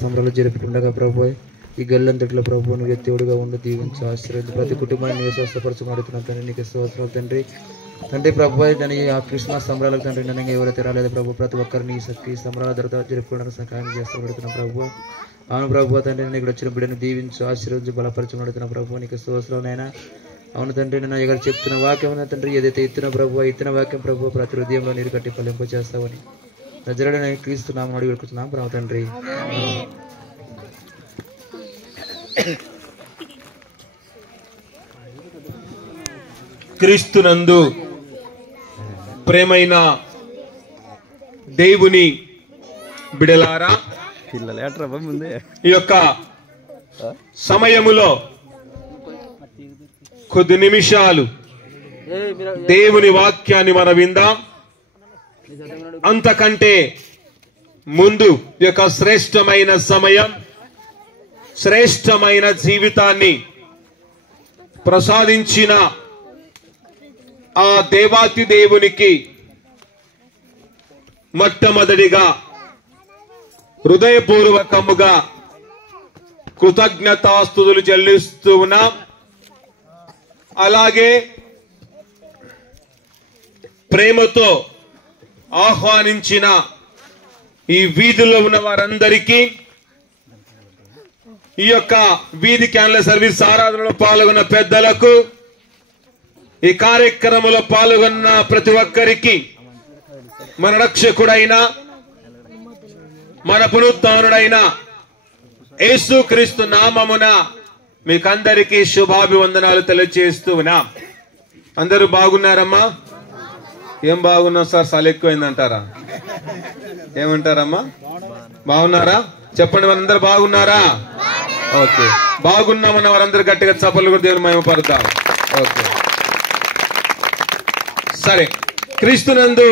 సంబరాలు జరుపుకుండగా ప్రభు ఈ గల్లంతట్లో ప్రభు నువ్వు ఎత్తుడుగా ఉండి దీవించి ఆశీర్వదించు. ప్రతి కుటుంబాన్ని నీకు స్వస్థపరచమడుతున్నాను తండ్రి. నీకు స్తోత్రాలు తండ్రి. తండ్రి ప్రభు దాని ఆ క్రిస్మస్ సంబరాలకు తండ్రి నన్ను ఎవరైతే రాలేదు ప్రభు ప్రతి ఒక్కరిని ఈ సంబరాల తర్వాత జరుపుకోవడానికి సహాయం చేస్తూ పడుతున్నాం ప్రభు. అవును ప్రభు తండ్రి నేను ఇక్కడ వచ్చిన బిడ్డను దీవించి ఆశీర్వదించి బలపరచమడుతున్నా ప్రభు. నీకు స్తోత్రాలైనా అవును తండ్రి నేను ఇక్కడ చెప్తున్న వాక్యం ఉన్న తండ్రి ఏదైతే ఇస్తున్న ప్రభు ఇస్తున్న వాక్యం ప్రభు ప్రతి హృదయంలో నీరు కట్టి ఫలింప చేస్తావని నజరేయుడైన క్రీస్తు నామమున అడిగి వేడుకుంటున్నాం ప్రభు తండ్రి. క్రీస్తునందు ప్రేమైన దేవుని బిడలారా, ఈ యొక్క సమయములో కొద్ది నిమిషాలు దేవుని వాక్యాన్ని మనం విందాం. అంతకంటే ముందు ఈ యొక్క శ్రేష్టమైన సమయం, శ్రేష్టమైన జీవితాన్ని ప్రసాదించిన ఆ దేవాతి దేవునికి మొట్టమొదటిగా హృదయపూర్వకముగా కృతజ్ఞతాస్తుతులు చెల్లిస్తూ ఉన్నాం. అలాగే ప్రేమతో ఆహ్వానించిన ఈ వీధిలో ఉన్న వారందరికీ, ఈ యొక్క వీధి క్యాన్ల సర్వీస్ ఆరాధనలో పాల్గొన్న పెద్దలకు, ఈ కార్యక్రమంలో పాల్గొన్న ప్రతి ఒక్కరికి మన రక్షకుడైన మన పునరుత్థానుడైన యేసుక్రీస్తు నామమున మీకందరికీ శుభాభివందనాలు తెలియజేస్తూ ఉన్నాం. అందరూ బాగున్నారమ్మా? ఏం బాగున్నాం సార్, చాలా ఎక్కువైందంటారా? ఏమంటారమ్మా? బాగున్నారా? చెప్పండి, వారందరూ బాగున్నారా? ఓకే, బాగున్నామన్న వారందరూ గట్టిగా చప్పట్లు కూడా దేవుని మహిమపడతాం. ఓకే, సరే. క్రీస్తునందు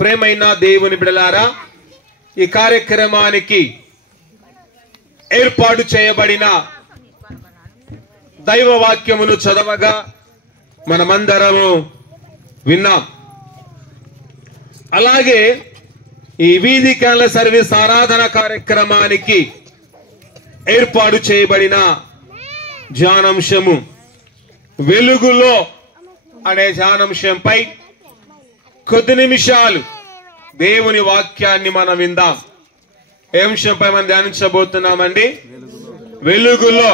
ప్రేమైన దేవుని బిడలారా, ఈ కార్యక్రమానికి ఏర్పాటు చేయబడిన దైవ వాక్యమును చదవగా మనమందరము విన్నాం. అలాగే ఈ వీధి క్యాన్ల సర్వీస్ ఆరాధన కార్యక్రమానికి ఏర్పాటు చేయబడిన ధ్యానాంశము వెలుగులో అనే ధ్యానాంశంపై కొద్ది నిమిషాలు దేవుని వాక్యాన్ని మనం విందాం. ఏ అంశంపై మనం ధ్యానించబోతున్నామండి? వెలుగులో.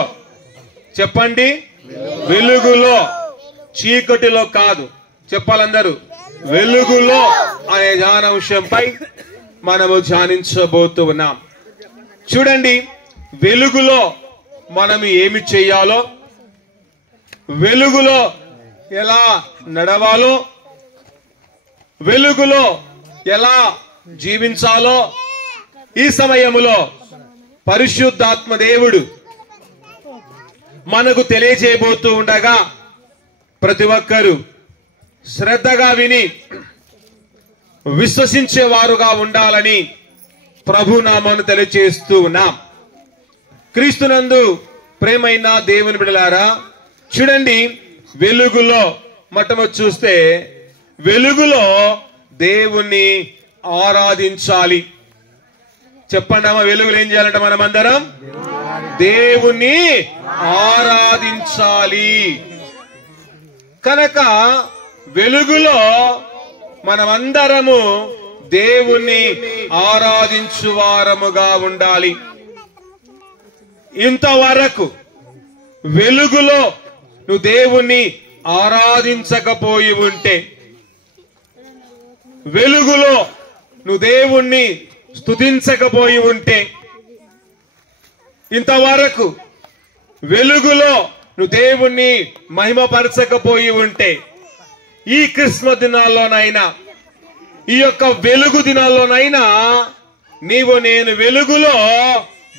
చెప్పండి, వెలుగులో, చీకటిలో కాదు. చెప్పాలందరూ, వెలుగులో అనే ధ్యానాంశంపై మనము ధ్యానించబోతున్నాం. చూడండి, వెలుగులో మనం ఏమి చెయ్యాలో, వెలుగులో ఎలా నడవాలో, వెలుగులో ఎలా జీవించాలో ఈ సమయములో పరిశుద్ధాత్మ దేవుడు మనకు తెలియజేయబోతూ ఉండగా ప్రతి ఒక్కరూ శ్రద్ధగా విని విశ్వసించేవారుగా ఉండాలని ప్రభు నామమును తెలియజేస్తూ ఉన్నాం. క్రీస్తునందు ప్రేమైన దేవుని బిడ్డలారా, చూడండి, వెలుగులో మొట్టమొదటి చూస్తే వెలుగులో దేవుణ్ణి ఆరాధించాలి. చెప్పండి అమ్మ, వెలుగులో ఏం చేయాలంటే మనమందరం దేవుణ్ణి ఆరాధించాలి. కనుక వెలుగులో మనమందరము దేవుణ్ణి ఆరాధించువారముగా ఉండాలి. ఇంతవరకు వెలుగులో నువ్వు దేవుణ్ణి ఆరాధించకపోయి ఉంటే, వెలుగులో నువ్వు దేవుణ్ణి స్తుతించకపోయి ఉంటే, ఇంతవరకు వెలుగులో నువ్వు దేవుణ్ణి మహిమపరచకపోయి ఉంటే, ఈ క్రిస్మస్ దినాల్లోనైనా, ఈ యొక్క వెలుగు దినాల్లోనైనా నీవు నేను వెలుగులో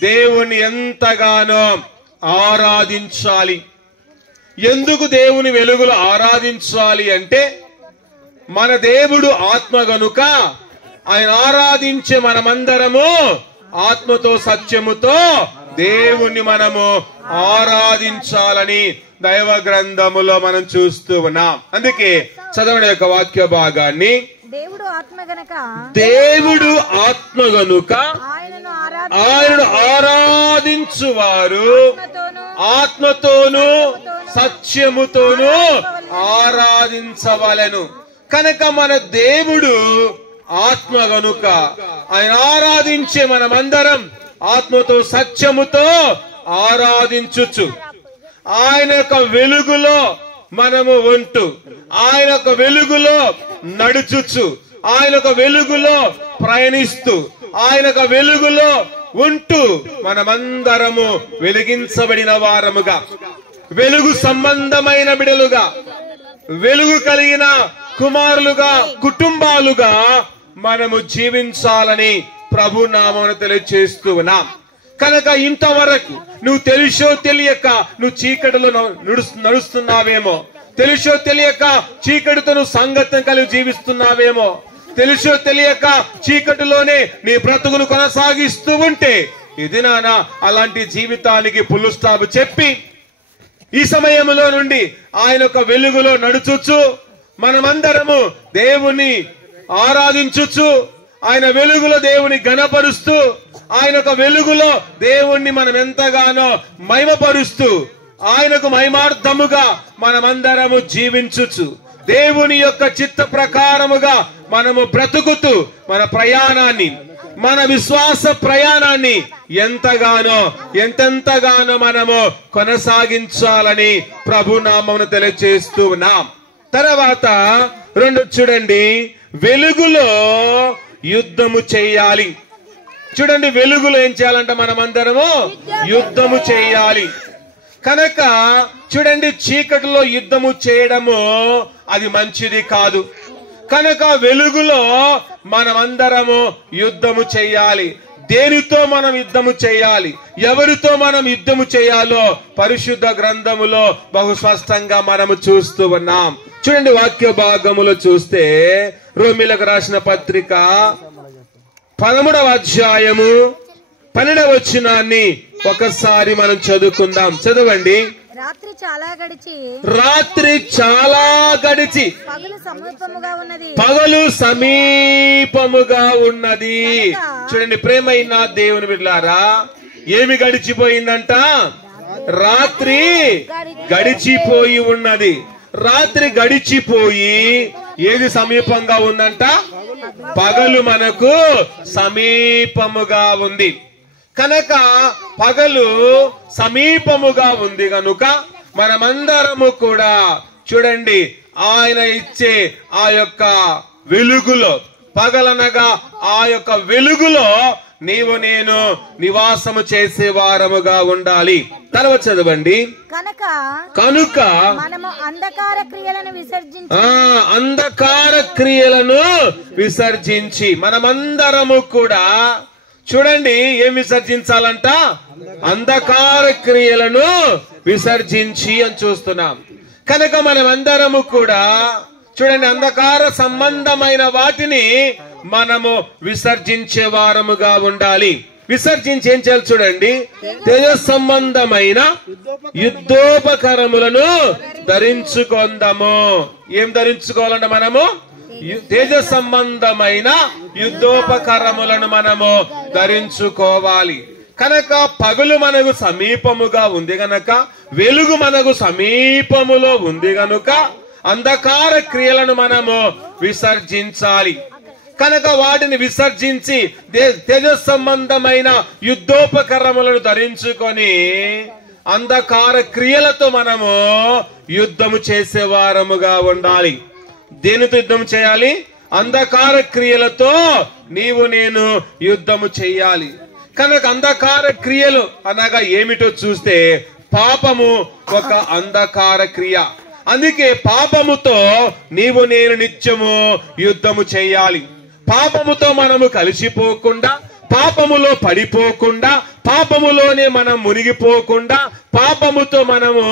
దేవుణ్ణి ఎంతగానో ఆరాధించాలి. ఎందుకు దేవుని వెలుగులో ఆరాధించాలి అంటే, మన దేవుడు ఆత్మ గనుక ఆయన ఆరాధించే మనమందరము ఆత్మతో సత్యముతో దేవుణ్ణి మనము ఆరాధించాలని దైవ గ్రంథములో మనం చూస్తూ ఉన్నాం. అందుకే చదవడం యొక్క వాక్య భాగాన్ని, దేవుడు ఆత్మ గనుక ఆయనను ఆయనను ఆరాధించువారు ఆత్మతోను సత్యముతోను ఆరాధించవలెను. కనుక మన దేవుడు ఆత్మ గనుక ఆయన ఆరాధించే మనమందరం ఆత్మతో సత్యముతో ఆరాధించుచు ఆయన యొక్క వెలుగులో మనము ఉంటూ ఆయన యొక్క వెలుగులో నడుచుచు ఆయన యొక్క వెలుగులో ప్రయాణిస్తూ ఆయన యొక్క వెలుగులో ఉంటూ మనమందరము వెలిగించబడిన వారముగా, వెలుగు సంబంధమైన బిడలుగా, వెలుగు కలిగిన కుమారులుగా, కుటుంబాలుగా మనము జీవించాలని ప్రభు నామమున తెలియజేస్తూ ఉన్నాం. కనుక ఇంతవరకు నువ్వు తెలుసో తెలియక నువ్వు చీకటిలో నడుస్తున్నావేమో, తెలుసో తెలియక చీకటితో నువ్వు సంగతం కలిగి జీవిస్తున్నావేమో, తెలుసో తెలియక చీకటిలోనే నీ బ్రతుకును కొనసాగిస్తూ ఉంటే ఇది నానా అలాంటి జీవితానికి ఫుల్ స్టాప్ చెప్పి ఈ సమయంలో నుండి ఆయన యొక్క వెలుగులో నడుచుచు మనమందరము దేవుని ఆరాధించుచు ఆయన వెలుగులో దేవుని ఘనపరుస్తూ ఆయన యొక్క వెలుగులో దేవుణ్ణి మనం ఎంతగానో మహిమపరుస్తూ ఆయనకు మహిమార్థముగా మనమందరము జీవించుచు దేవుని యొక్క చిత్త ప్రకారముగా మనము బ్రతుకుతూ మన ప్రయాణాన్ని, మన విశ్వాస ప్రయాణాన్ని ఎంతెంతగానో మనము కొనసాగించాలని ప్రభు నామమును తెలియజేస్తూ ఉన్నాం. తర్వాత 2 చూడండి, వెలుగులో యుద్ధము చేయాలి. చూడండి, వెలుగులో ఏం చేయాలంట? మనమందరము యుద్ధము చేయాలి. కనుక చూడండి, చీకటిలో యుద్ధము చేయడము అది మంచిది కాదు. కనుక వెలుగులో మనమందరము యుద్ధము చేయాలి. దేనితో మనం యుద్ధము చేయాలి, ఎవరితో మనం యుద్ధము చేయాలో పరిశుద్ధ గ్రంథములో బహు స్పష్టంగా మనము చూస్తూ ఉన్నాం. చూడండి, వాక్య భాగములో చూస్తే రోమీలకు రాసిన పత్రిక 13వ అధ్యాయము 12వ వచనాన్ని ఒకసారి మనం చదువుకుందాం. చదవండి. రాత్రి చాలా గడిచి పగలు సమీపముగా ఉన్నది. చూడండి ప్రేమైన దేవుని బిడ్డలారా, ఏమి గడిచిపోయిందంట? రాత్రి గడిచిపోయి ఉన్నది. రాత్రి గడిచిపోయి ఏది సమీపంగా ఉందంట? పగలు మనకు సమీపముగా ఉంది. కనుక పగలు సమీపముగా ఉంది కనుక మనమందరము కూడా చూడండి ఆయన ఇచ్చే ఆ యొక్క వెలుగులో, పగలనగా ఆ యొక్క వెలుగులో నీవు నేను నివాసము చేసే వారముగా ఉండాలి. తర్వాత చదవండి. కనుక మనము అంధకార క్రియలను విసర్జించి మనమందరము కూడా చూడండి ఏం విసర్జించాలంట? అంధకార క్రియలను విసర్జించి అని చూస్తున్నాం. కనుక మనమందరము కూడా చూడండి అంధకార సంబంధమైన వాటిని మనము విసర్జించే వారముగా ఉండాలి. విసర్జించి ఏం చేయాలి? చూడండి, తేజ సంబంధమైన యుద్ధోపకరములను ధరించుకొందాము. ఏం ధరించుకోవాలంట? మనము తేజ సంబంధమైన యుద్ధోపకరములను మనము ధరించుకోవాలి. కనుక పగలు మనకు సమీపముగా ఉంది గనక, వెలుగు మనకు సమీపములో ఉంది గనుక అంధకార క్రియలను మనము విసర్జించాలి. కనుక వాటిని విసర్జించి తేజ సంబంధమైన యుద్ధోపకరములను ధరించుకొని అంధకార క్రియలతో మనము యుద్ధము చేసే వారముగా ఉండాలి. దేనితో యుద్ధం చేయాలి? అంధకార క్రియలతో నీవు నేను యుద్ధము చేయాలి. కనుక అంధకార క్రియలు అనగా ఏమిటో చూస్తే పాపము ఒక అంధకార క్రియ. అందుకే పాపముతో నీవు నేను నిత్యము యుద్ధము చేయాలి. పాపముతో మనము కలిసిపోకుండా, పాపములో పడిపోకుండా, పాపములోనే మనం మునిగిపోకుండా, పాపముతో మనము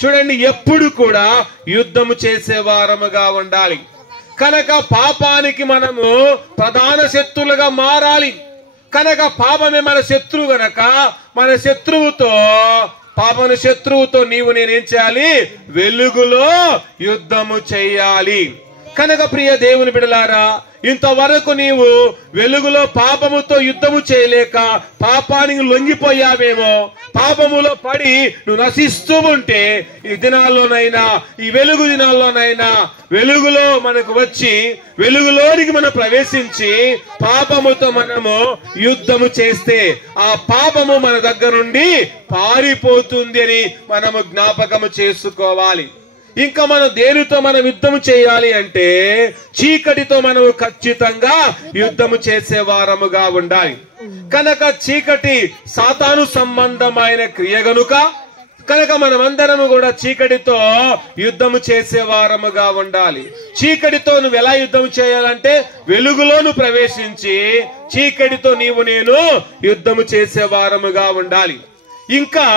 చూడండి ఎప్పుడు కూడా యుద్ధము చేసే వారముగా ఉండాలి. కనుక పాపానికి మనము ప్రధాన శత్రువులుగా మారాలి. కనుక పాపమే మన శత్రువు గనక మన శత్రువుతో నీవు నేనేం చేయాలి? వెలుగులో యుద్ధము చేయాలి. కనుక ప్రియ దేవుని బిడ్డలారా, ఇంతవరకు నీవు వెలుగులో పాపముతో యుద్ధము చేయలేక పాపానికి లొంగిపోయావేమో, పాపములో పడి నువ్వు నశిస్తూ ఉంటే ఈ దినాల్లోనైనా, ఈ వెలుగు దినాల్లోనైనా వెలుగులో మనకు వచ్చి వెలుగులోనికి మనం ప్రవేశించి పాపముతో మనము యుద్ధము చేస్తే ఆ పాపము మన దగ్గర నుండి పారిపోతుంది అని మనము జ్ఞాపకము చేసుకోవాలి. ఇంకా మనం దేనితో మనం యుద్ధము చేయాలి అంటే చీకటితో మనము ఖచ్చితంగా యుద్ధము చేసే వారముగా ఉండాలి. కనుక చీకటి సాతాను సంబంధమైన క్రియ కనుక మనమందరము కూడా చీకటితో యుద్ధము చేసే వారముగా ఉండాలి. చీకటితో నువ్వు ఎలా యుద్ధం చేయాలంటే వెలుగులోను ప్రవేశించి చీకటితో నేను యుద్ధము చేసే వారముగా ఉండాలి. ఇంకా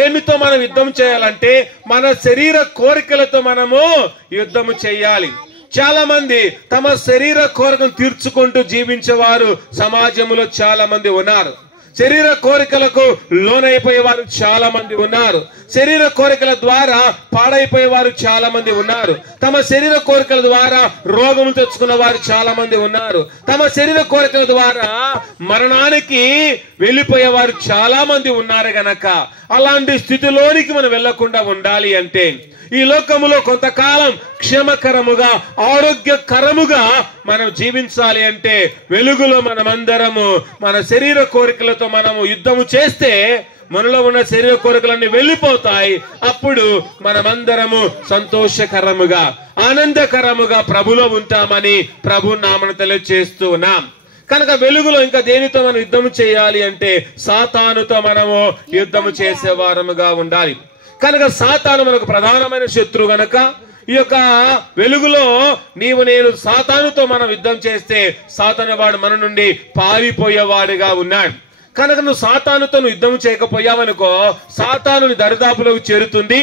ఏమితో మనం యుద్ధం చేయాలంటే మన శరీర కోరికలతో మనము యుద్ధము చేయాలి. చాలా మంది తమ శరీర కోరికను తీర్చుకుంటూ జీవించేవారు సమాజంలో చాలా మంది ఉన్నారు. శరీర కోరికలకు లోనైపోయేవారు చాలా మంది ఉన్నారు. శరీర కోరికల ద్వారా పాడైపోయేవారు చాలా మంది ఉన్నారు. తమ శరీర కోరికల ద్వారా రోగము తెచ్చుకున్న వారు చాలా మంది ఉన్నారు. తమ శరీర కోరికల ద్వారా మరణానికి వెళ్లిపోయేవారు చాలా మంది ఉన్నారు. గనక అలాంటి స్థితిలోనికి మనం వెళ్లకుండా ఉండాలి అంటే ఈ లోకములో కొంతకాలం క్షేమకరముగా ఆరోగ్యకరముగా మనం జీవించాలి అంటే వెలుగులో మనమందరము మన శరీర కోరికలతో మనము యుద్ధము చేస్తే మనలో ఉన్న శరీర కోరికలన్నీ వెళ్ళిపోతాయి. అప్పుడు మనమందరము సంతోషకరముగా ఆనందకరముగా ప్రభులో ఉంటామని ప్రభు నామమున తెలియజేస్తూ ఉన్నాం. కనుక వెలుగులో ఇంకా దేనితో మనం యుద్ధము చేయాలి అంటే సాతానుతో మనము యుద్ధము చేసే వారముగా ఉండాలి. కనుక సాతాను మనకు ప్రధానమైన శత్రువు గనక ఈ యొక్క వెలుగులో నేను సాతానుతో మనం యుద్ధం చేస్తే సాతాను వాడు మన నుండి పారిపోయేవాడుగా ఉన్నాడు. కనుక నువ్వు సాతానుతో యుద్ధం చేయకపోయావనుకో సాతాను దరిదాపులోకి చేరుతుంది,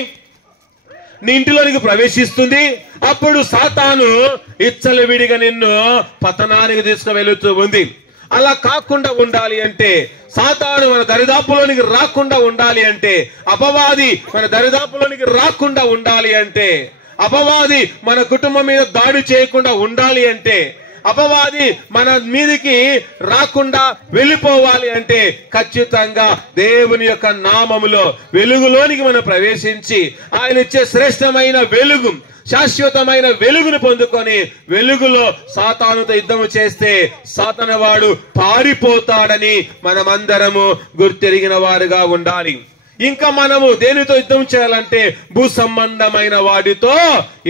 నీ ఇంటిలోనికి ప్రవేశిస్తుంది. అప్పుడు సాతాను ఇచ్చలవిడిగా నిన్ను పతనానికి తీసుకువెళుతూ ఉంది. అలా కాకుండా ఉండాలి అంటే సాతాను మన దరిదాపులోనికి రాకుండా ఉండాలి అంటే అపవాది మన దరిదాపులోనికి రాకుండా ఉండాలి అంటే అపవాది మన కుటుంబం మీద దాడి చేయకుండా ఉండాలి అంటే అపవాది మన మీదికి రాకుండా వెళ్ళిపోవాలి అంటే ఖచ్చితంగా దేవుని యొక్క నామములో వెలుగులోనికి మనం ప్రవేశించి ఆయన ఇచ్చే శ్రేష్టమైన వెలుగు శాశ్వతమైన వెలుగును పొందుకొని వెలుగులో సాతానుతో యుద్ధము చేస్తే సాతాను వాడు పారిపోతాడని మనమందరము గుర్తెరిగిన వారుగా ఉండాలి. ఇంకా మనము దేనితో యుద్ధం చేయాలంటే భూ సంబంధమైన వాటితో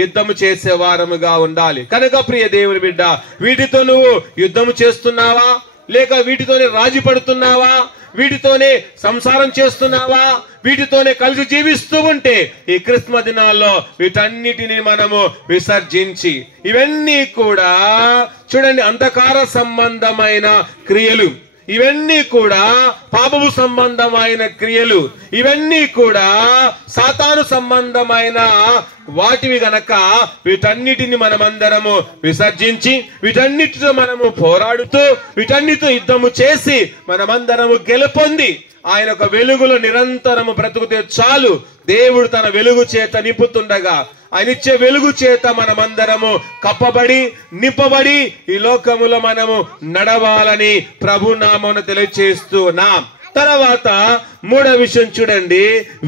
యుద్ధము చేసే వారముగా ఉండాలి. కనుక ప్రియ దేవుని బిడ్డ, వీటితో నువ్వు యుద్ధము చేస్తున్నావా లేక వీటితోనే రాజీ పడుతున్నావా, వీటితోనే సంసారం చేస్తున్నావా, వీటితోనే కలిసి జీవిస్తూ ఉంటే ఈ క్రిస్మస్ దినాల్లో వీటన్నిటిని మనము విసర్జించి ఇవన్నీ కూడా చూడండి అంధకార సంబంధమైన క్రియలు, ఇవన్నీ కూడా పాపము సంబంధమైన క్రియలు, ఇవన్నీ కూడా సాతాను సంబంధమైన వాటివి గనక వీటన్నిటిని మనమందరము విసర్జించి వీటన్నిటితో మనము పోరాడుతూ వీటన్నిటితో యుద్ధము చేసి మనమందరము గెలుపొంది ఆయన ఒక వెలుగులో నిరంతరము బ్రతుకుతే చాలు. దేవుడు తన వెలుగు చేత నింపుతుండగా ఆయన ఇచ్చే వెలుగు చేత మనమందరము కప్పబడి నింపబడి ఈ లోకములో మనము నడవాలని ప్రభు నామమున తెలియజేస్తున్నాం. తర్వాత మూడో విషయం చూడండి,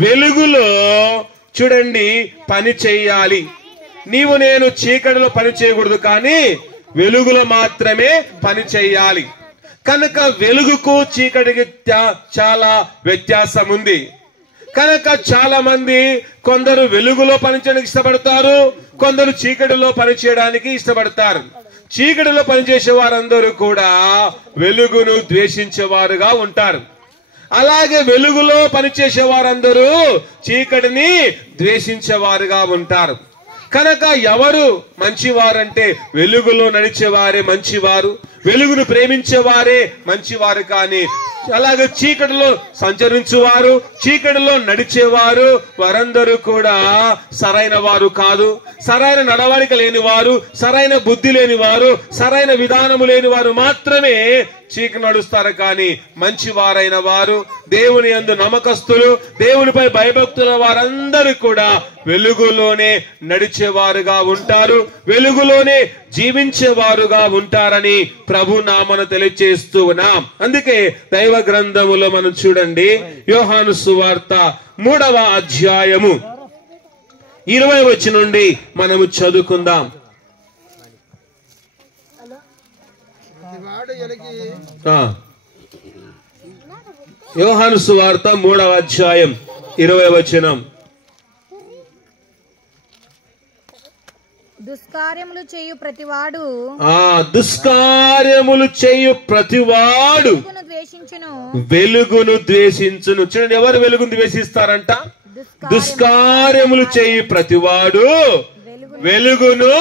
వెలుగులో చూడండి పని చేయాలి. నేను చీకటిలో పని చేయకూడదు, కానీ వెలుగులో మాత్రమే పని చేయాలి. కనుక వెలుగుకు చీకటికి చాలా వ్యత్యాసం ఉంది. కనుక చాలా మంది కొందరు వెలుగులో పనిచేయడానికి ఇష్టపడతారు, కొందరు చీకటిలో పనిచేయడానికి ఇష్టపడతారు. చీకటిలో పనిచేసే వారందరూ కూడా వెలుగును ద్వేషించేవారుగా ఉంటారు. అలాగే వెలుగులో పనిచేసే వారందరూ చీకటిని ద్వేషించేవారుగా ఉంటారు. కనుక ఎవరు మంచివారంటే వెలుగులో నడిచేవారే మంచివారు, వెలుగును ప్రేమించేవారే మంచివారు, కానీ అలాగే చీకటిలో సంచరించువారు, చీకటిలో నడిచేవారు వారందరూ కూడా సరైన వారు కాదు. సరైన నడవడిక లేని వారు, సరైన బుద్ధి లేని వారు, సరైన విధానము లేని వారు మాత్రమే చీకటి నడుస్తారు. కానీ మంచివారైన వారు, దేవుని యందు నమ్మకస్తులు, దేవునిపై భయభక్తుల వారందరూ కూడా వెలుగులోనే నడిచేవారుగా ఉంటారు, వెలుగులోనే జీవించేవారుగా ఉంటారని ప్రభు నామను తెలియజేస్తూ ఉన్నాం. అందుకే దైవ గ్రంథములో మనం చూడండి, యోహాను సువార్త 3వ అధ్యాయము 20వ వచనం నుండి మనము చదువుకుందాం. యోహాను సువార్త 3వ అధ్యాయం 20వ వచనం. దుష్కార్యములు చేయు ప్రతివాడు దుష్కార్యములు చేయు ప్రతివాడు వెలుగును ద్వేషించును. చూడండి, ఎవరు వెలుగును ద్వేషిస్తారంట? దుష్కార్యములు చేయు ప్రతివాడు వెలుగును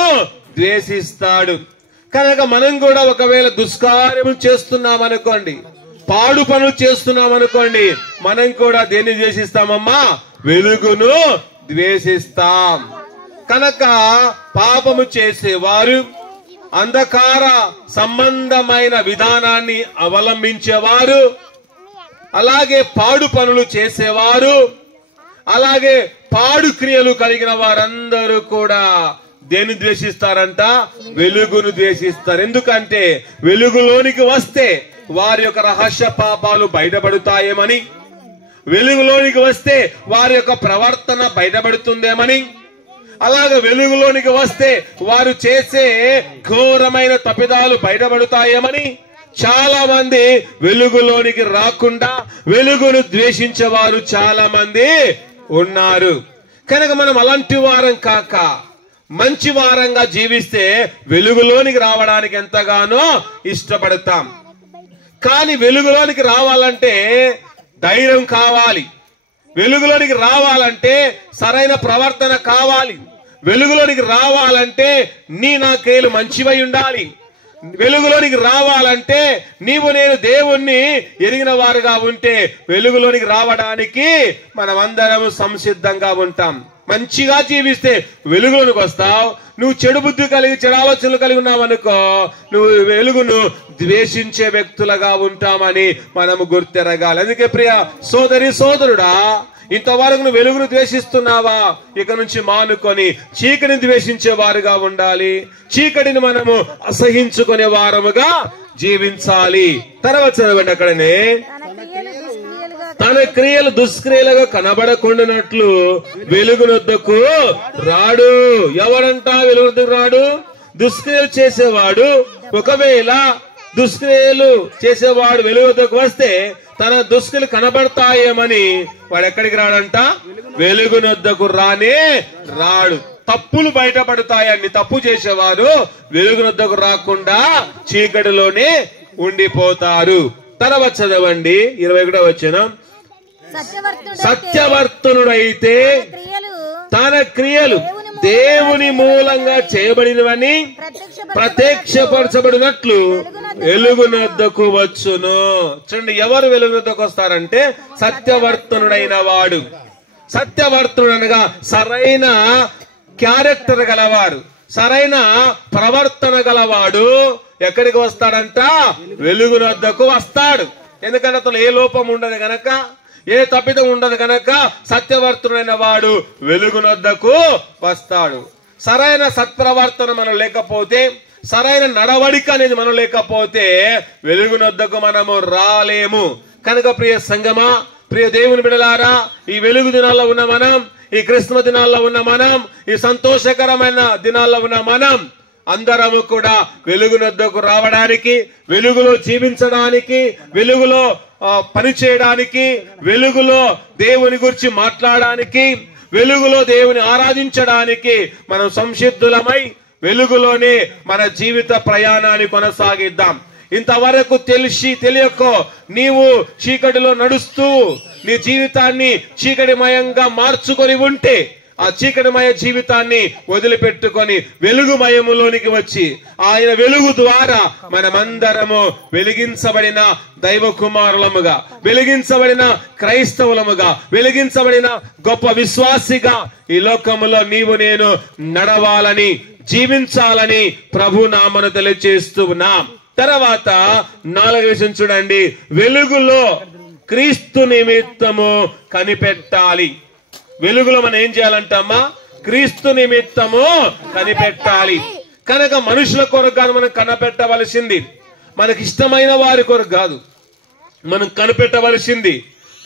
ద్వేషిస్తాడు. కనుక మనం కూడా ఒకవేళ దుష్కార్యములు చేస్తున్నాం అనుకోండి, పాడు పనులు చేస్తున్నాం అనుకోండి, మనం కూడా దేన్ని ద్వేషిస్తామమ్మా? వెలుగును ద్వేషిస్తాం. కనుక పాపము చేసేవారు, అంధకార సంబంధమైన విధానాన్ని అవలంబించేవారు, అలాగే పాడు పనులు చేసేవారు, అలాగే పాడు క్రియలు కలిగిన వారందరూ కూడా దేన్ని ద్వేషిస్తారంట? వెలుగును ద్వేషిస్తారు. ఎందుకంటే వెలుగులోనికి వస్తే వారి యొక్క రహస్య పాపాలు బయటపడతాయేమని, వెలుగులోనికి వస్తే వారి యొక్క ప్రవర్తన బయటపడుతుందేమని, అలాగే వెలుగులోనికి వస్తే వారు చేసే ఘోరమైన తప్పిదాలు బయటపడతాయేమని చాలా మంది వెలుగులోనికి రాకుండా వెలుగును ద్వేషించేవారు చాలా మంది ఉన్నారు. కనుక మనం అలాంటి వారం కాక మంచి వారంగా జీవిస్తే వెలుగులోనికి రావడానికి ఎంతగానో ఇష్టపడతాం. కానీ వెలుగులోనికి రావాలంటే ధైర్యం కావాలి, వెలుగులోనికి రావాలంటే సరైన ప్రవర్తన కావాలి, వెలుగులోనికి రావాలంటే నా క్రియలు మంచివై ఉండాలి, వెలుగులోనికి రావాలంటే నీవు నేను దేవుణ్ణి ఎరిగిన వారుగా ఉంటే వెలుగులోనికి రావడానికి మనమందరం సంసిద్ధంగా ఉంటాం. మంచిగా జీవిస్తే వెలుగులోనికి వస్తావు. నువ్వు చెడు బుద్ధి కలిగి చెడు ఆలోచనలు కలిగి ఉన్నావు అనుకో, నువ్వు వెలుగును ద్వేషించే వ్యక్తులుగా ఉంటామని మనము గుర్తెరగాలి. అందుకే ప్రియ సోదరి సోదరుడా, ఇంతవరకు నువ్వు వెలుగును ద్వేషిస్తున్నావా? ఇక నుంచి మానుకొని చీకటిని ద్వేషించే వారుగా ఉండాలి. చీకటిని మనము అసహించుకునే వారముగా జీవించాలి. తర్వాత చదవండి, అక్కడనే తన క్రియలు దుష్క్రియలుగా కనబడకుండానట్లు వెలుగునొద్దకు రాడు. ఎవరంట వెలుగునొద్దకు రాడు? దుష్క్రియలు చేసేవాడు. ఒకవేళ దుష్క్రియలు చేసేవాడు వెలుగునొద్దకు వస్తే తన దుష్క్రియలు కనబడతాయేమని వాడు ఎక్కడికి రాడంట? వెలుగునొద్దకు రానే రాడు. తప్పులు బయటపడతాయని తప్పు చేసేవారు వెలుగునొద్దకు రాకుండా చీకటిలోనే ఉండిపోతారు. తర్వాత చదవండి 21వ వచనం. సత్యవర్తనుడైతే తన క్రియలు దేవుని మూలంగా చేయబడినవని ప్రత్యక్షపరచబడినట్లు వెలుగునొద్దకు వచ్చును. చూడండి, ఎవరు వెలుగునొద్దకు వస్తారంటే సత్యవర్తనుడైన వాడు. సత్యవర్తనుడు అనగా సరైన క్యారెక్టర్ గలవారు, సరైన ప్రవర్తన గలవాడు ఎక్కడికి వస్తాడంట? వెలుగునొద్దకు వస్తాడు. ఎందుకంటే అతను ఏ లోపం ఉండదు గనక, ఏ తప్పిదం ఉండదు గనక సత్యవర్తనుడైన వాడు వెలుగునొద్దకు వస్తాడు. సరైన సత్ప్రవర్తన మనం లేకపోతే, సరైన నడవడిక అనేది మనం లేకపోతే వెలుగునొద్దకు మనము రాలేము. కనుక ప్రియ సంగమా, ప్రియ దేవుని బిడ్డలారా, ఈ వెలుగు దినాల్లో ఉన్న మనం, ఈ క్రిస్మస్ దినాల్లో ఉన్న మనం, ఈ సంతోషకరమైన దినాల్లో ఉన్న మనం అందరము కూడా వెలుగునొద్దకు రావడానికి, వెలుగులో జీవించడానికి, వెలుగులో పని చేయడానికి, వెలుగులో దేవుని గురించి మాట్లాడడానికి, వెలుగులో దేవుని ఆరాధించడానికి మనం సంసిద్ధులమై వెలుగులోనే మన జీవిత ప్రయాణాన్ని కొనసాగిద్దాం. ఇంతవరకు తెలిసి తెలియకో నీవు చీకటిలో నడుస్తూ నీ జీవితాన్ని చీకటిమయంగా మార్చుకొని ఉంటే ఆ చీకటిమయ జీవితాన్ని వదిలిపెట్టుకొని వెలుగుమయములోనికి వచ్చి ఆయన వెలుగు ద్వారా మనమందరము వెలిగించబడిన దైవ కుమారులముగా, వెలిగించబడిన క్రైస్తవులముగా, వెలిగించబడిన గొప్ప విశ్వాసిగా ఈ లోకములో నీవు నేను నడవాలని, జీవించాలని ప్రభు నామను తెలియజేస్తూ ఉన్నాం. తర్వాత 4వ విషయం చూడండి, వెలుగులో క్రీస్తు నిమిత్తము కనిపెట్టాలి. వెలుగులో మనం ఏం చేయాలంటమ్మా? క్రీస్తు నిమిత్తము కనిపెట్టాలి. కనుక మనుషుల కొరకు కాదు మనం కనిపెట్టవలసింది, మనకి ఇష్టమైన వారి కొరకు కాదు మనం కనిపెట్టవలసింది.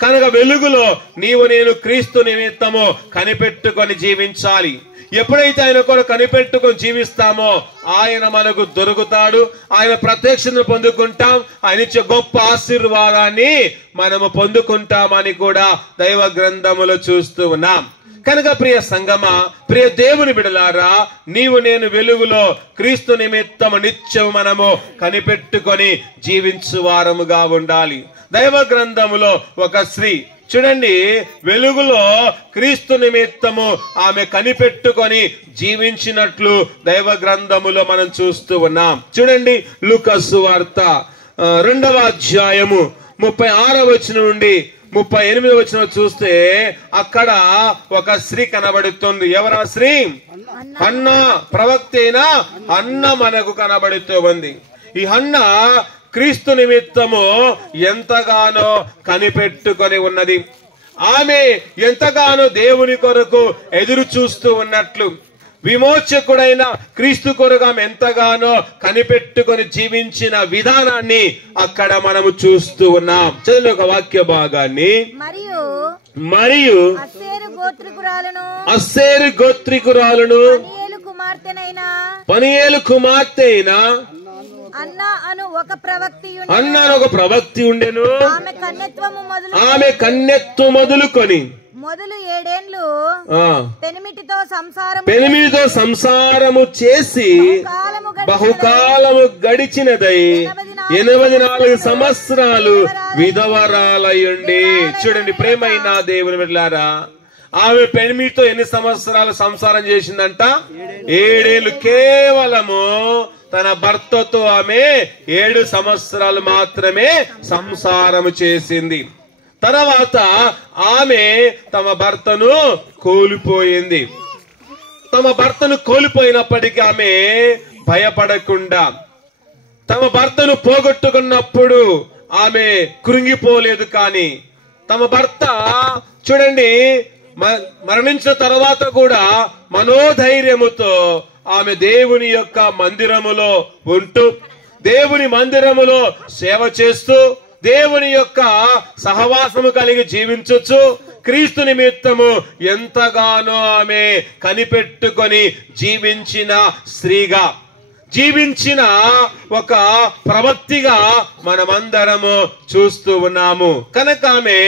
కనుక వెలుగులో నీవు నేను క్రీస్తు నిమిత్తము కనిపెట్టుకొని జీవించాలి. ఎప్పుడైతే ఆయన కొరకు కనిపెట్టుకొని జీవిస్తామో ఆయన మనకు దొరుకుతాడు, ఆయన ప్రత్యక్షతను పొందుకుంటాం, ఆయన ఇచ్చే గొప్ప ఆశీర్వాదాన్ని మనము పొందుకుంటామని కూడా దైవ గ్రంథములో చూస్తూ ఉన్నాం. కనుక ప్రియ సంగమా, ప్రియ దేవుని బిడలారా, నీవు నేను వెలుగులో క్రీస్తు నిమిత్తము నిత్యం మనము కనిపెట్టుకొని జీవించు వారముగా ఉండాలి. దైవ గ్రంథములో ఒక స్త్రీ చూడండి, వెలుగులో క్రీస్తు నిమిత్తము ఆమె కనిపెట్టుకొని జీవించినట్లు దైవ గ్రంథములో మనం చూస్తూ ఉన్నాం. చూడండి, లూకా సువార్త 2వ అధ్యాయము 36వ వచనం నుండి 38వ వచనం చూస్తే అక్కడ ఒక స్త్రీ కనబడుతుంది. ఎవరా స్త్రీ? హన్న, ప్రవక్త అయిన హన్న మనకు కనబడుతూ ఉంది. ఈ హన్న క్రీస్తు నిమిత్తము ఎంతగానో కనిపెట్టుకొని ఉన్నది. ఆమె ఎంతగానో దేవుని కొరకు ఎదురు చూస్తూ ఉన్నట్లు, విమోచకుడైన క్రీస్తు కొరకు ఆమె ఎంతగానో కనిపెట్టుకొని జీవించిన విధానాన్ని అక్కడ మనము చూస్తూ ఉన్నాం. చదివిన ఒక వాక్య భాగాన్ని, మరియు అస్సేరు గోత్రికురాలను పనియేలు కుమార్తె అయిన అన్న అను ఒక ప్రవక్తి ఉండెను. ఆమె కన్యత్వం మొదలుకొని 7 ఏండ్లు పెనిమిటితో సంసారము చేసి బహుకాలము గడిచినదై 84 సంవత్సరాలు విధవరాలయుండి. చూడండి ప్రేమైన దేవుని బిడ్డలారా, ఆమె పెనిమిటితో ఎన్ని సంవత్సరాలు సంసారం చేసిందంట? 7 ఏళ్ళు. కేవలము తన భర్తతో ఆమె 7 సంవత్సరాలు మాత్రమే సంసారము చేసింది. తర్వాత ఆమె తమ భర్తను కోల్పోయింది. తమ భర్తను కోల్పోయినప్పటికీ ఆమె భయపడకుండా, తమ భర్తను పోగొట్టుకున్నప్పుడు ఆమె కృంగిపోలేదు. కానీ తమ భర్త చూడండి మరణించిన తర్వాత కూడా మనోధైర్యముతో ఆమె దేవుని యొక్క మందిరములో ఉంటూ, దేవుని మందిరములో సేవ చేస్తూ, దేవుని యొక్క సహవాసము కలిగి జీవించొచ్చు. క్రీస్తు నిమిత్తము ఎంతగానో ఆమె కనిపెట్టుకొని జీవించిన స్త్రీగా, జీవించిన ఒక ప్రవక్తిగా మనమందరము చూస్తూ ఉన్నాము. కనుక ఆమె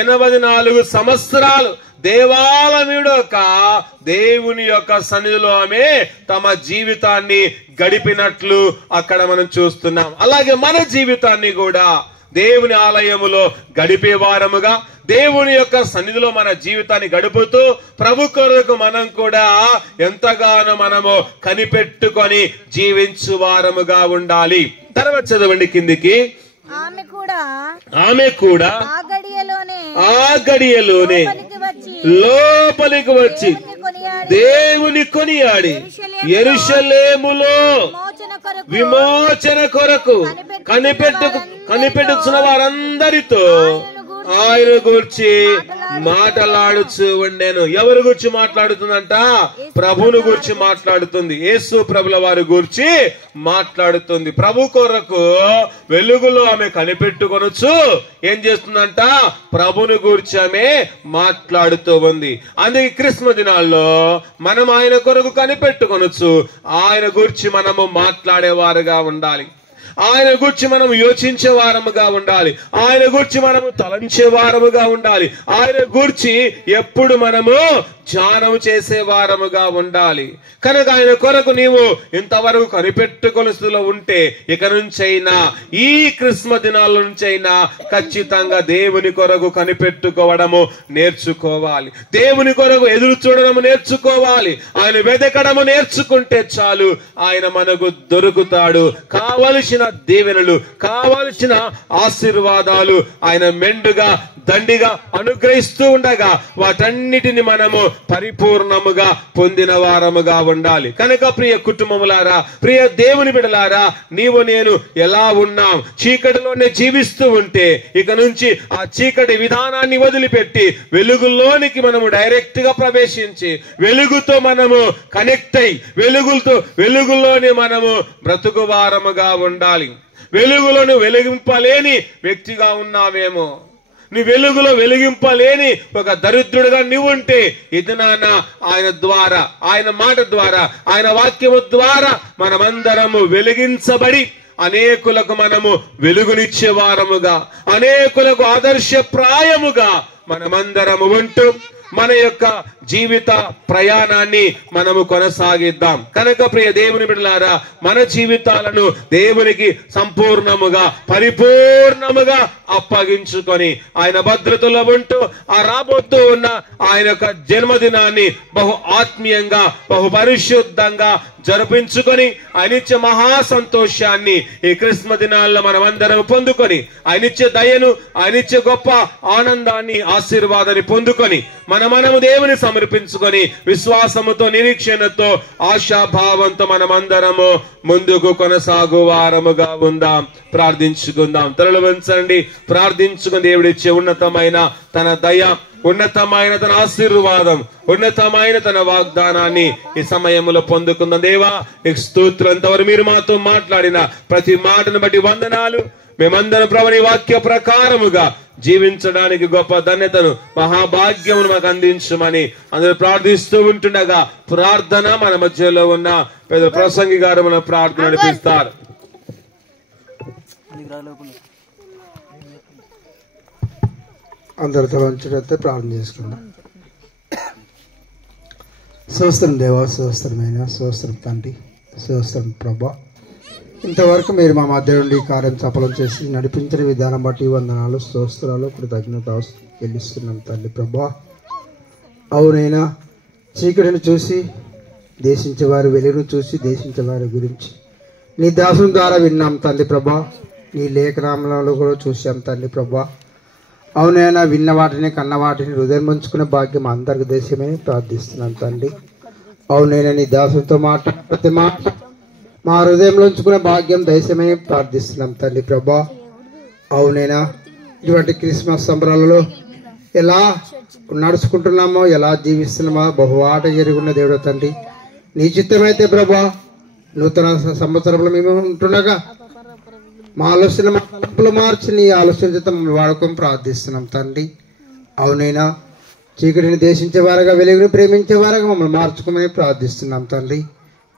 84 సంవత్సరాలు దేవాలయముడొక దేవుని యొక్క సన్నిధిలో ఆమె తమ జీవితాన్ని గడిపినట్లు అక్కడ మనం చూస్తున్నాం. అలాగే మన జీవితాన్ని కూడా దేవుని ఆలయములో గడిపే వారముగా, దేవుని యొక్క సన్నిధిలో మన జీవితాన్ని గడుపుతూ ప్రభు కొరకు మనం కూడా ఎంతగానో మనము కనిపెట్టుకొని జీవించు వారముగా ఉండాలి. తర్వాత చదవండి కిందికి. ఆమె కూడా ఆ గడియలోనే లోపలికి వచ్చి దేవుని కొనియాడి యెరూషలేములో విమోచన కొరకు కనిపెట్టుచున్న వారందరితో ఆయన గురించి మాట్లాడుచు ఉండేను. ఎవరి గురించి మాట్లాడుతుందంట? ప్రభుని గురించి మాట్లాడుతుంది. యేసు ప్రభుల వారి గురించి మాట్లాడుతుంది. ప్రభు కొరకు వెలుగులో ఆమె కనిపెట్టుకొనొచ్చు. ఏం చేస్తుందంట? ప్రభుని గురించి ఆమె మాట్లాడుతూ ఉంది. అందుకే క్రిస్మస్ దినాల్లో మనం ఆయన కొరకు కనిపెట్టుకొనొచ్చు. ఆయన గురించి మనము మాట్లాడేవారుగా ఉండాలి. ఆయన గురించి మనం యోచించే వారముగా ఉండాలి. ఆయన గురించి మనము తలంచే వారముగా ఉండాలి. ఆయన గురించి ఎప్పుడు మనము ధ్యానం చేసే వారముగా ఉండాలి. కనుక ఆయన కొరకు నీవు ఇంతవరకు కనిపెట్టుకుని స్థితిలో ఉంటే ఇక నుంచైనా ఈ క్రిస్మస్ దినాల నుంచైనా ఖచ్చితంగా దేవుని కొరకు కనిపెట్టుకోవడము నేర్చుకోవాలి. దేవుని కొరకు ఎదురు చూడడము నేర్చుకోవాలి. ఆయన వెదకడము నేర్చుకుంటే చాలు, ఆయన మనకు దొరుకుతాడు. కావలసిన దీవెనలు, కావలసిన ఆశీర్వాదాలు ఆయన మెండుగా దండిగా అనుగ్రహిస్తూ ఉండగా వాటన్నిటిని మనము పరిపూర్ణముగా పొందిన వారముగా ఉండాలి. కనుక ప్రియ కుటుంబములారా, ప్రియ దేవుని బిడ్డలారా, నీవు నేను ఎలా ఉన్నాం? చీకటిలోనే జీవిస్తూ ఉంటే ఇక నుంచి ఆ చీకటి విధానాన్ని వదిలిపెట్టి వెలుగులోనికి మనము డైరెక్ట్ గా ప్రవేశించి వెలుగుతో మనము కనెక్ట్ అయి వెలుగులోనే మనము బ్రతుకు వారముగా ఉండాలి. వెలుగులను వెలిగింపలేని వ్యక్తిగా ఉన్నావేమో, నీ వెలుగులో వెలిగింపలేని ఒక దరిద్రుడిగా నువ్వు ఉంటే ఇది నాన్న ఆయన ద్వారా, ఆయన మాట ద్వారా, ఆయన వాక్యము ద్వారా మనమందరము వెలిగించబడి అనేకులకు మనము వెలుగునిచ్చే వారముగా, అనేకులకు ఆదర్శప్రాయముగా మనమందరము ఉంటూ మన యొక్క జీవిత ప్రయాణాన్ని మనము కొనసాగిద్దాం. కనుక ప్రియ దేవుని బిడ్డలారా, మన జీవితాలను దేవునికి సంపూర్ణముగా పరిపూర్ణముగా అప్పగించుకొని ఆయన భద్రతలో ఉంటూ ఆ రాబోతూ ఉన్న ఆయన యొక్క జన్మదినాన్ని బహు ఆత్మీయంగా, బహు పరిశుద్ధంగా జరిపించుకొని ఆయనిచ్చే మహా సంతోషాన్ని ఈ క్రిస్మస్ దినాల్లో మనం అందరం పొందుకొని ఆయనిచ్చే దయను, ఆయనిచ్చే గొప్ప ఆనందాన్ని, ఆశీర్వాదాన్ని పొందుకొని మనము దేవుని సమర్పించుకొని విశ్వాసముతో, నిరీక్షణతో, ఆశాభావంతో మనమందరము ముందుకు కొనసాగు వారముగా ఉందాం. ప్రార్థించుకుందాం. తలలు వంచండి, ప్రార్థించుకుని దేవుడిచ్చే ఉన్నతమైన తన దయ, ఉన్నతమైన తన ఆశీర్వాదం, ఉన్నతమైన తన వాగ్దానాన్ని ఈ సమయంలో పొందుకుందాం. దేవా నీకు స్తోత్రం. ఎంతవరకు మీరు మాతో మాట్లాడిన ప్రతి మాటను బట్టి వందనాలు. మేమందరం ప్రభుని వాక్య ప్రకారముగా జీవించడానికి గొప్ప ధన్యతను, మహాభాగ్యమును మాకు అందించమని అందరూ ప్రార్థిస్తూ ఉంటుండగా ప్రార్థన మన మధ్యలో ఉన్న పెద్ద ప్రసంగి గారు మన ప్రార్థన నడిపిస్తారు. అందరితో వంచుడైతే ప్రార్థన చేసుకుందాం. స్తోత్రం దేవా, స్తోత్రమైన స్తోత్రం తండ్రి, స్తోత్రం ప్రభా. ఇంతవరకు మీరు మా మధ్య నుండి కార్యం సఫలం చేసి నడిపించిన విధానం బట్టి వందనాలు, స్తోత్రాలు, కృతజ్ఞత చెల్లిస్తున్నాం తండ్రి ప్రభా. అవునైనా చీకటిని చూసి దేశించేవారి, వెలుగును చూసి దేశించేవారి గురించి నీ దాసుని ద్వారా విన్నాం తండ్రి ప్రభా. నీ లేఖనామలలో కూడా చూసాం తండ్రి ప్రభా. అవునైనా విన్న వాటిని, కన్న వాటిని హృదయం ఉంచుకునే భాగ్యం అందరికి దేశమని ప్రార్థిస్తున్నాం తండ్రి. అవునైనా నీ దాసునితో మాట్లాడే ప్రతి మాట మా హృదయంలో ఉంచుకునే భాగ్యం దేశమని ప్రార్థిస్తున్నాం తండ్రి ప్రభా. అవునైనా ఇటువంటి క్రిస్మస్ సంబరాలలో ఎలా నడుచుకుంటున్నామో, ఎలా జీవిస్తున్నామో బహువాట జరుగున్న దేవుడు తండ్రి. నీ చిత్తమైతే ప్రభా నూతన సంవత్సరంలో మేము ఉంటుండగా మా ఆలోచన, మా తలంపులు మార్చి నీ ఆలోచన చేత వాడుకొని ప్రార్థిస్తున్నాం తండ్రి. అవునైనా చీకటిని దేశించేవారుగా, వెలుగుని ప్రేమించేవారుగా మమ్మల్ని మార్చుకోమని ప్రార్థిస్తున్నాం తండ్రి.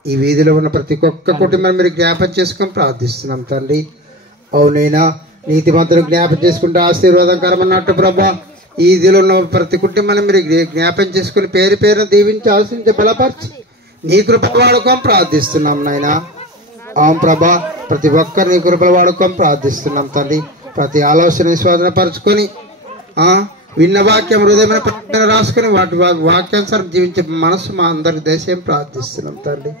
ఈ వీధిలో ఉన్న ప్రతి ఒక్క కుటుంబం మీరు జ్ఞాపం చేసుకొని ప్రార్థిస్తున్నాం తండ్రి. అవునైనా నీతిమంతులు జ్ఞాపం చేసుకుంటే ఆశీర్వాదకరమన్నట్టు ప్రభా, ఈ వీధిలో ఉన్న ప్రతి కుటుంబాన్ని మీరు జ్ఞాపం చేసుకుని పేరు పేరును దీవించి ఆశించి బలపరిచి నీ కృప వాడుకొని ప్రార్థిస్తున్నాం నాయన. అవును ప్రభా, ప్రతి ఒక్కరు నీ కృపలు వాడుకొని ప్రార్థిస్తున్నాం తండ్రి. ప్రతి ఆలోచన విశ్వాసన పరుచుకొని విన్న వాక్యం హృదయమైన ప్రకటన రాసుకుని వాటి వాక్యానుసారం జీవించే మనసు మా అందరికి దేశం ప్రార్థిస్తున్నాం తండ్రి.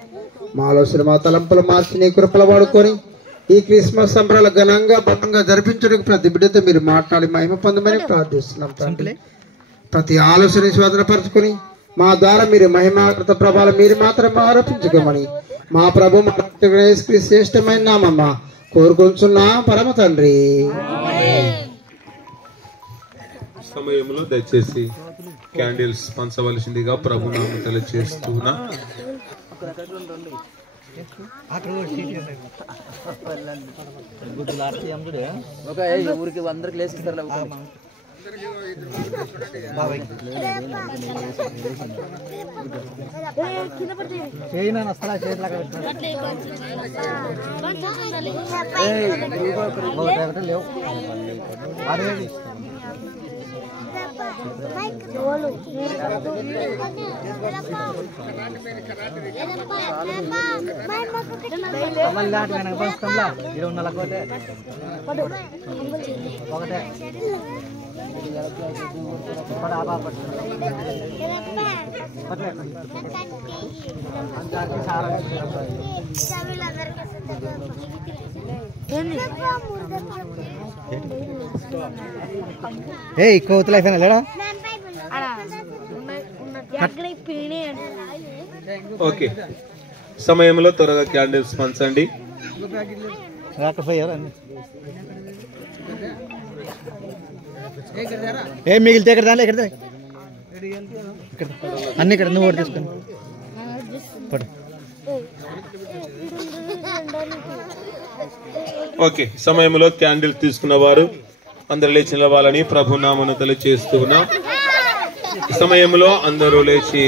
మా ఆలోచన, మా తలంపులు మార్చి నీ కృపలు వాడుకొని ఈ క్రిస్మస్ సంబరాలు ఘనంగా బలంగా జరిపించడానికి ప్రతి బిడ్డతో మీరు మాట్లాడి మహిమ పొందమని ప్రార్థిస్తున్నాం తండ్రి. ప్రతి ఆలోచన విశ్వాసన పరుచుకొని మా ద్వారా మీరు మహిమాకృత ప్రభావం మీరు మాత్రం ఆరోపించుకోమని మా ప్రభు మా శ్రేష్టమైన నామమ్మ కోరుకుంటున్నా పరమ తండ్రి. సమయంలో దయచేసి క్యాండిల్స్ పంచవలసిందిగా ప్రభు నామమున తెలియజేస్తున్నా. ఊరికి అందరికి లేసిస్తారు. కోతులు అయిపోయినా లేడా? ఓకే, సమయంలో త్వరగా క్యాండిల్స్ పంచండి. ఏం మిగిలితే ఇక్కడ దాని ఇక్కడ అన్ని ఇక్కడ నువ్వు కూడా తీసుకుని ఓకే, సమయంలో క్యాండిల్ తీసుకున్న వారు అందరు లేచి నిలవాలని ప్రభు నామమున తెలియజేస్తూ ఉన్నాం. ఈ సమయంలో అందరూ లేచి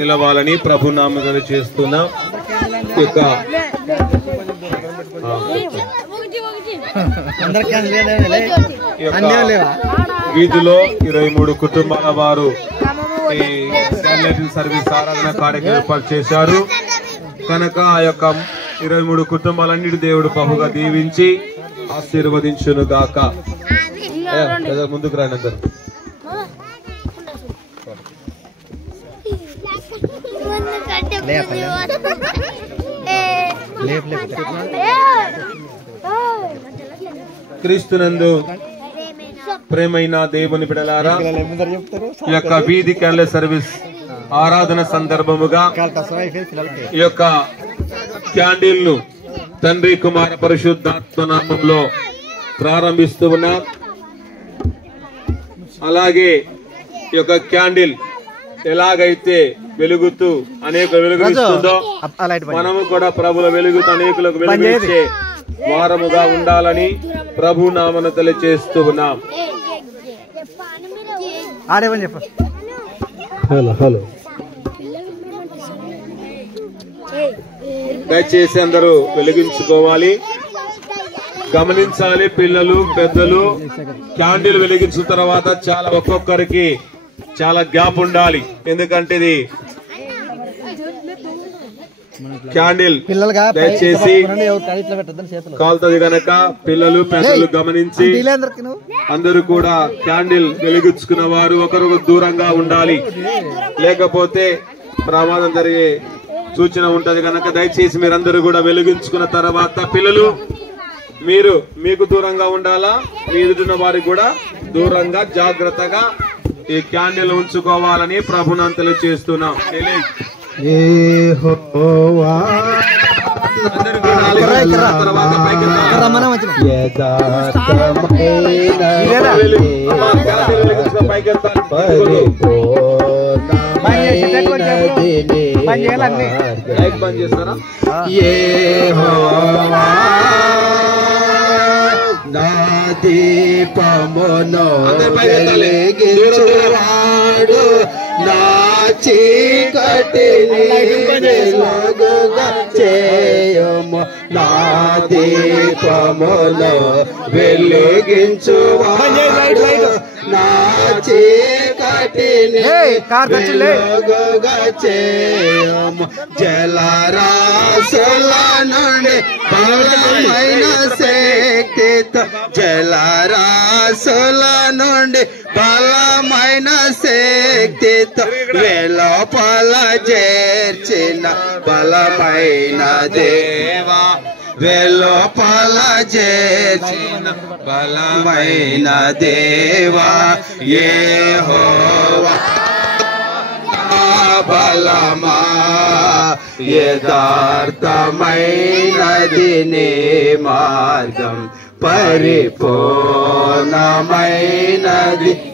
నిలవాలని ప్రభు నామమున తెలియజేస్తున్నాం. ఇక వీధిలో 23 కుటుంబాల వారు ఈ క్యాండిల్ సర్వీస్ ఆరాధన కార్యక్రమం ఏర్పాటు చేశారు కనుక ఆ యొక్క 23 కుటుంబాలన్నిటి దేవుడు బహుగా దీవించి ఆశీర్వదించును గాక. ముందుకు రాని అందరు. క్రీస్తునందు ప్రేమైన దేవుని బిడ్డలారా, ఈ యొక్క వీధి క్యాండిల్ సర్వీస్ ఆరాధన సందర్భముగా ఈ యొక్క క్యాండిల్ ను తండ్రి కుమార పరిశుద్ధాత్మ నామములో ప్రారంభిస్తూ ఉన్నాం. అలాగే ఈ యొక్క క్యాండిల్ ఎలాగైతే వెలుగుతూ అనేక వెలుగుతుందో మనము కూడా ప్రభుల వెలుగుతూ అనేకులకు వెలుగుచ్చే వారముగా ఉండాలని ప్రభు నామమున తెలియజేస్తూ ఉన్నాం. దయచేసి అందరూ వెలిగించుకోవాలి, గమనించాలి. పిల్లలు పెద్దలు క్యాండిల్ వెలిగించిన తర్వాత చాలా ఒక్కొక్కరికి చాలా గ్యాప్ ఉండాలి. ఎందుకంటే ఇది క్యాండిల్ దయచేసి కాలుతుంది గనక పిల్లలు పెద్దలు గమనించి అందరూ కూడా క్యాండిల్ వెలిగించుకున్న వారు ఒకరు దూరంగా ఉండాలి, లేకపోతే ప్రమాదం జరిగే సూచన ఉంటది కనుక దయచేసి మీరందరూ కూడా వెలిగించుకున్న తర్వాత పిల్లలు మీకు దూరంగా ఉండాలా, మీరున్న వారికి కూడా దూరంగా జాగ్రత్తగా ఈ క్యాండిల్ ఉంచుకోవాలని ప్రభునాం తెలియజేస్తున్నాం. బంద్ చేస్తారా? దీపమును వెలిగించువాడు నా చీకటిని వెలుగుగా చేయము. నా దీపమును వెలిగించువాడు నా చీకటిని వెలుగుగా చేయము. జలరాశుల నుండి బలమైన శక్తితో జలరాశుల నుండి బలమైన శక్తితో వెలుపల చేర్చిన బలమైన దేవా, వెలుపల చేర్చిన బలమైన దేవా యెహోవా బలమా, యథార్థమైనది నీ మార్గం, పరిపూర్ణమైనది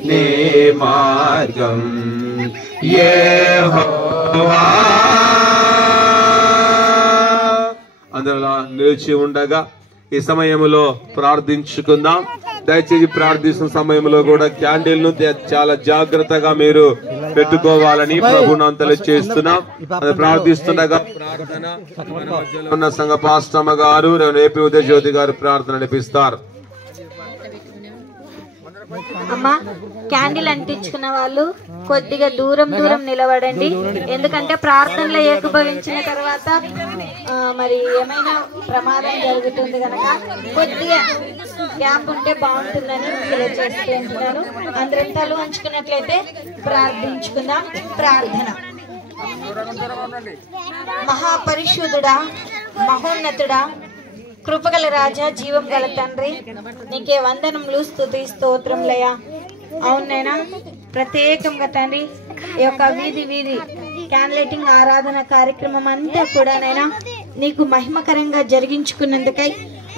నీ మార్గం యెహోవా. అందులో నిలిచి ఉండగా ఈ సమయంలో ప్రార్థించుకుందాం. దయచేసి ప్రార్థిస్తున్న సమయంలో కూడా క్యాండిల్ ను చాలా జాగ్రత్తగా మీరు పెట్టుకోవాలని ప్రభునాం తెలియజేస్తున్నాం. అది ప్రార్థిస్తుండగా ప్రార్థన మన మధ్యలో ఉన్న సంఘ పాస్టమ్మ గారు ఏపీ ఉదయ జ్యోతి గారు ప్రార్థన నడిపిస్తారు. అమ్మా, క్యాండిల్ అంటించుకున్న వాళ్ళు కొద్దిగా దూరం నిలబడండి. ఎందుకంటే ప్రార్థనలో ఏకీభవించిన తర్వాత మరి ఏమైనా ప్రమాదం జరుగుతుంది కనుక కొద్దిగా గ్యాప్ ఉంటే బాగుంటుందని తెలియజేస్తుంటున్నాను. అందరం తల ఉంచుకున్నట్లయితే ప్రార్థించుకుందాం. ప్రార్థన. మహాపరిశుద్ధుడా, మహోన్నతుడా, కృపగల రాజా, జీవం గల తండ్రి, నీకే వందనములు, స్తుతి, స్తోత్రములయ్యా. అవునైనా ప్రత్యేకంగా తండ్రి ఈ యొక్క వీధి క్యాండిలైటింగ్ ఆరాధన కార్యక్రమం అంతా కూడా నైనా నీకు మహిమకరంగా జరిగించుకున్నందుకై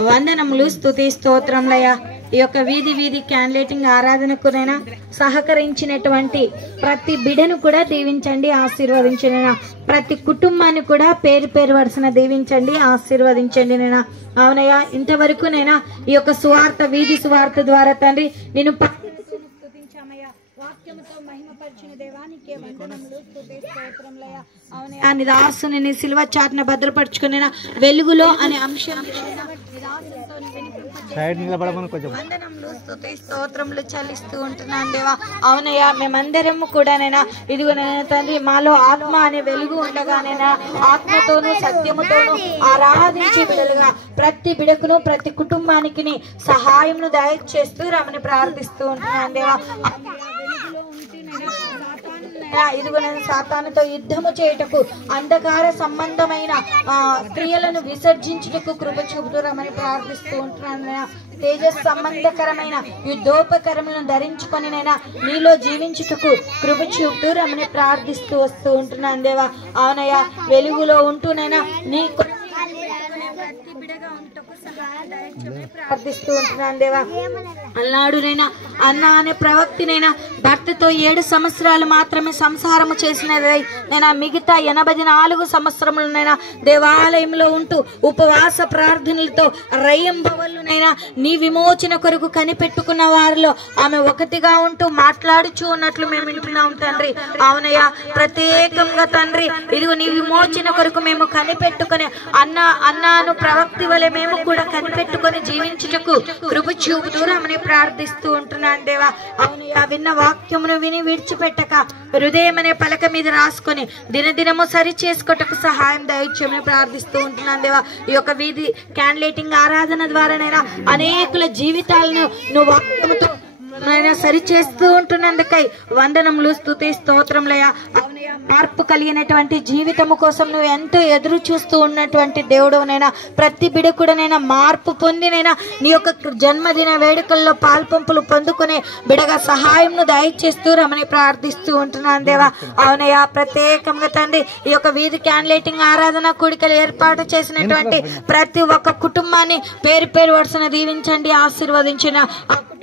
వందనములు, స్తుతి, స్తోత్రములయ్యా. ఈ యొక్క వీధి క్యాండిలైటింగ్ ఆరాధనకునైనా సహకరించినటువంటి ప్రతి బిడను కూడా దీవించండి, ఆశీర్వదించండి. ప్రతి కుటుంబాన్ని కూడా పేరు వరుసన దీవించండి, ఆశీర్వదించండి నైనా. అవునయ్యా, ఇంతవరకు నైనా ఈ యొక్క సువార్త, వీధి సువార్త ద్వారా తండ్రి నేను స్తుతించామయ్యా. వాక్యముతో మహిమపరిచిన దేవానికి వందనములు, స్తుతి, స్తోత్రములయ్యా. అవునయ్యా, నీ దాసుని సిల్వ చాటున భద్రపరుచుకున్న వెలుగులో అనే అంశం వందనములు, స్తుతి, స్తోత్రములు చెల్లిస్తూ ఉంటున్నాను దేవా. అవునయ్యా, మేమందరము కూడానైనా ఇదిగోనైనా తండ్రి మాలో ఆత్మ అనే వెలుగు ఉండగానైనా ఆత్మతోనూ సత్యముతోనూ ఆరాధించి బిడలుగా ప్రతి బిడకును ప్రతి కుటుంబానికి సహాయంను దయచేస్తూ రమని ప్రార్థిస్తూ ఉంటున్నాను దేవా. ఇదిగోనైనా సాతానుతో యుద్ధము చేయుటకు, అంధకార సంబంధమైన క్రియలను విసర్జించుటకు కృప చూపుతురమని ప్రార్థిస్తూ ఉంటున్నాను. తేజస్ సంబంధకరమైన యుద్ధోపకరములను ధరించుకొని నైనా నీలో జీవించుటకు కృప చూపుతురమని ప్రార్థిస్తూ వస్తూ ఉంటున్నాను దేవా. అవునయ్యా, వెలుగులో ఉంటూనైనా నీ ప్రార్థిస్తూ ఉంటున్నాను దేవా. అల్లాడునైనా అన్న అనే ప్రవక్తినైనా భర్తతో 7 సంవత్సరాలు మాత్రమే సంసారము చేసినదై నేను మిగతా 84 సంవత్సరములనైనా దేవాలయంలో ఉంటూ ఉపవాస ప్రార్థనలతో రయ్యంబవళ్ళునైనా నీ విమోచన కొరకు కనిపెట్టుకున్న వారిలో ఆమె ఒకటిగా ఉంటూ మాట్లాడుచూ ఉన్నట్లు మేము వింటున్నాం తండ్రి. అవునయ్యా, ప్రత్యేకంగా తండ్రి ఇదిగో నీ విమోచన కొరకు మేము కనిపెట్టుకుని అన్నాను ప్రవక్తి వలె మేము కూడా కనిపెట్టుకుని జీవించుటకు కృప చూపుతూరమని ప్రార్థిస్తూ ఉంటున్నాను దేవా. అవునయ్యా, విన్న వాక్యమును విని విడిచిపెట్టక హృదయం అనే పలక మీద రాసుకొని దినదినము సరి చేసుకోటకు సహాయం దయచేయమని ప్రార్థిస్తూ ఉంటున్నాను దేవా. ఈ యొక్క వీధి క్యాండిలైటింగ్ ఆరాధన ద్వారానైనా అనేకుల జీవితాలను నువ్వు వాక్యముతో సరి చేస్తూ ఉంటున్నందుకై వందనములు, స్తుతి, స్తోత్రములయ్యా. అవునయ్యా, మార్పు కలిగినటువంటి జీవితము కోసం నువ్వు ఎంతో ఎదురు చూస్తూ ఉన్నటువంటి దేవుడునైనా ప్రతి బిడ కూడానైనా మార్పు పొందినైనా నీ యొక్క జన్మదిన వేడుకల్లో పాల్పంపులు పొందుకునే బిడగా సహాయంను దయచేస్తూ రమని ప్రార్థిస్తూ ఉంటున్నాను దేవా. అవునయ్యా, ప్రత్యేకంగా తండ్రి ఈ యొక్క వీధి క్యాండిలైటింగ్ ఆరాధన కూడికలు ఏర్పాటు చేసినటువంటి ప్రతి ఒక్క కుటుంబాన్ని పేరు వరుసన దీవించండి, ఆశీర్వదించిన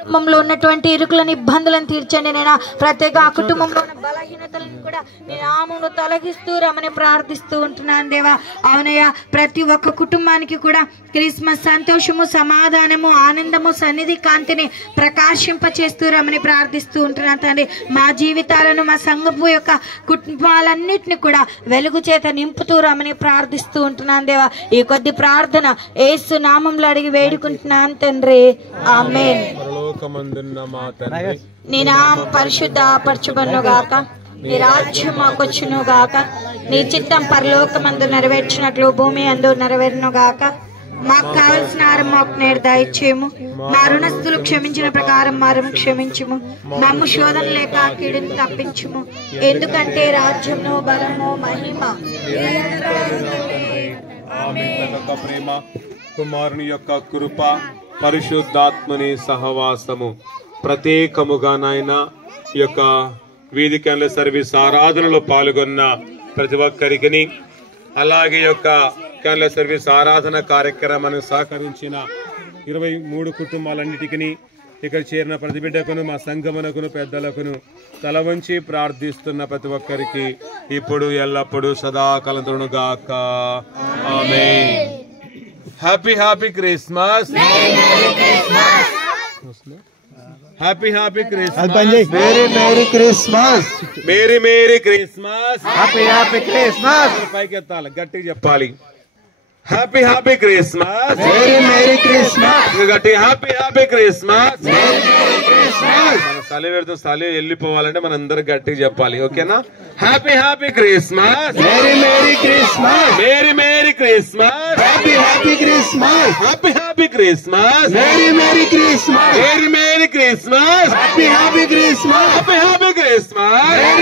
కుటుంబంలో ఉన్నటువంటి ఇరుకులను ఇబ్బందులను తీర్చండి నైనా. ప్రత్యేక ఆ కుటుంబంలో ఉన్న బలహీనతలను కూడా నీ నామమును తొలగిస్తూ రమని ప్రార్థిస్తూ ఉంటున్నాను దేవా. అవునయ్యా, ప్రతి ఒక్క కుటుంబానికి కూడా క్రిస్మస్ సంతోషము, సమాధానము, ఆనందము, సన్నిధి కాంతిని ప్రకాశింపచేస్తూ రమని ప్రార్థిస్తూ ఉంటున్నాను తండ్రి. మా జీవితాలను, మా సంఘపు యొక్క కుటుంబాలన్నిటిని కూడా వెలుగు చేత నింపుతూ రమని ప్రార్థిస్తూ ఉంటున్నాను దేవా. ఈ కొద్ది ప్రార్థన యేసు నామములో అడిగి వేడుకుంటున్నాను తండ్రి, ఆమేన్. నీ నామం పరిశుద్ధపరచబడును గాక, నీ రాజ్యం మాకొచ్చును గాక, నీ చిత్తం పరలోకమందు నెరవేర్చినట్లు భూమి అందు నెరవేరును గాక. మాకు కావలసిన ఆహారం మాకు నేడు దయచేయము, మా రుణస్తులు క్షమించిన ప్రకారం మారము క్షమించుము, మమ్ము శోధన లేక కీడును తప్పించుము, ఎందుకంటే రాజ్యము, బలము, మహిమ ప్రేమ, కుమారుని యొక్క కృప, పరిశుద్ధాత్మని సహవాసము ప్రత్యేకముగా నాయన ఈ యొక్క వీధి క్యాండిల్ సర్వీస్ ఆరాధనలో పాల్గొన్న ప్రతి ఒక్కరికి, అలాగే యొక్క క్యాండిల్ సర్వీస్ ఆరాధన కార్యక్రమాన్ని సహకరించిన 23 కుటుంబాలన్నిటికీ, ఇక్కడ చేరిన ప్రతి బిడ్డకును, మా సంఘమునకును, పెద్దలకును తల వంచి ప్రార్థిస్తున్న ప్రతి ఒక్కరికి ఇప్పుడు ఎల్లప్పుడూ సదాకాలంతోను గాక. Amen. Happy Christmas. Happy Christmas. Merry Christmas. Merry Christmas. Happy Christmas. పైకి ఎత్తాలి, గట్టిగా చెప్పాలి. Happy happy Christmas. Merry Christmas. గట్టి హ్యాపీ హ్యాపీ క్రిస్మస్. మన స్థలి పెడుతున్న స్థలి వెళ్ళిపోవాలంటే మన అందరు గట్టిగా చెప్పాలి. ఓకేనా? Happy happy Christmas. Merry Christmas. Merry Christmas. Happy Christmas. Happy happy Christmas. Merry Christmas. Merry Christmas. Happy Christmas. Happy Christmas.